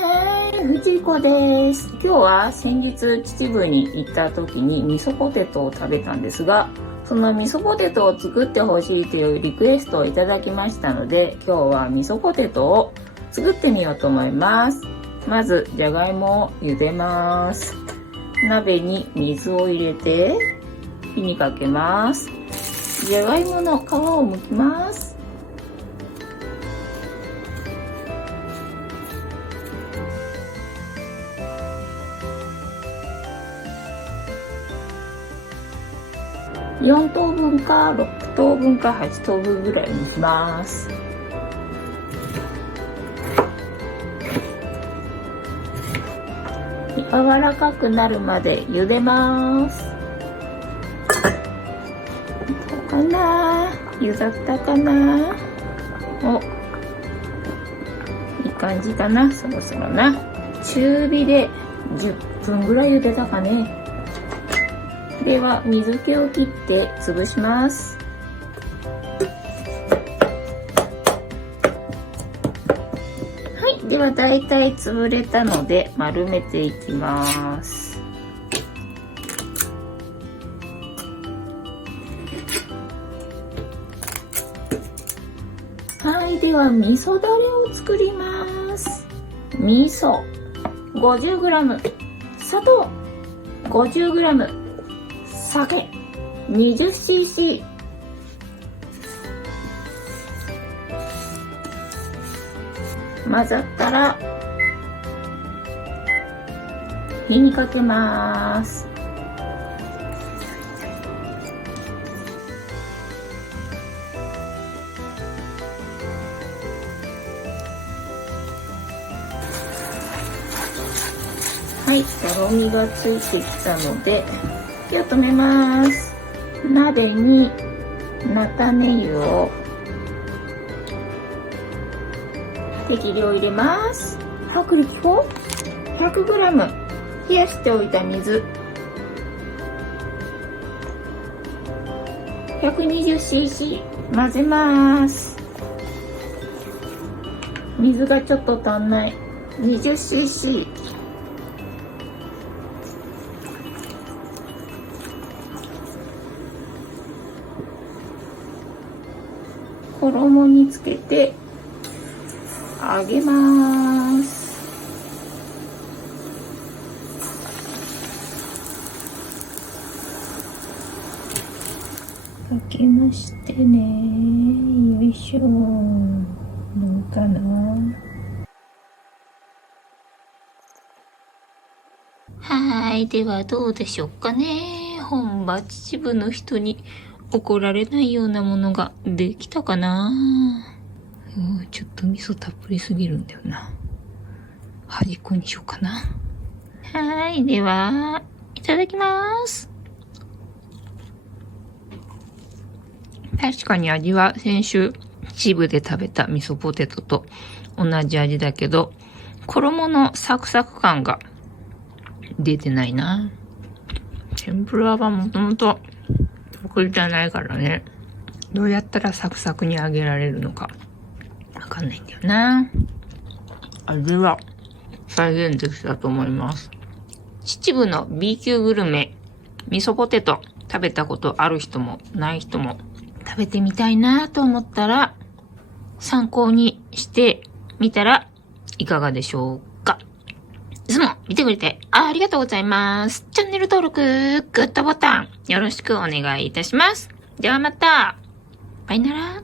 はい、藤子です。今日は先日秩父に行った時に味噌ポテトを食べたんですが、その味噌ポテトを作ってほしいというリクエストをいただきましたので、今日は味噌ポテトを作ってみようと思います。まず、じゃがいもを茹でます。鍋に水を入れて、火にかけます。じゃがいもの皮を剥きます。4等分か6等分か8等分ぐらいにします。柔らかくなるまで茹でます。どうかな？茹だったかな？お、いい感じかな？そろそろな。中火で10分ぐらい茹でたかね。では水気を切って潰します。はい、ではだいたい潰れたので丸めていきます。はい、では味噌だれを作ります。味噌 50g、 砂糖 50g、酒 20cc、 混ざったら火にかけます。はい、とろみがついてきたので火を止めます。鍋に菜種油を適量入れます。薄力粉 100g、 冷やしておいた水 120cc、 混ぜます。水がちょっと足んない 20cc、衣につけて揚げます。かけましてね。よいしょ。どうかな。はい、ではどうでしょうかね。本場秩父の人に怒られないようなものができたかな。ちょっと味噌たっぷりすぎるんだよな。端っこにしようかな。はい、では、いただきます。確かに味は先週、秩父で食べた味噌ポテトと同じ味だけど、衣のサクサク感が出てないな。天ぷらはもともと得意じゃないからね。どうやったらサクサクに揚げられるのかわかんないんだよな。味は再現できたと思います。秩父の B 級グルメ、味噌ポテト食べたことある人もない人も食べてみたいなと思ったら参考にしてみたらいかがでしょうか。いつも見てくれてありがとうございます。チャンネル登録、グッドボタンよろしくお願いいたします。ではまた。バイなら。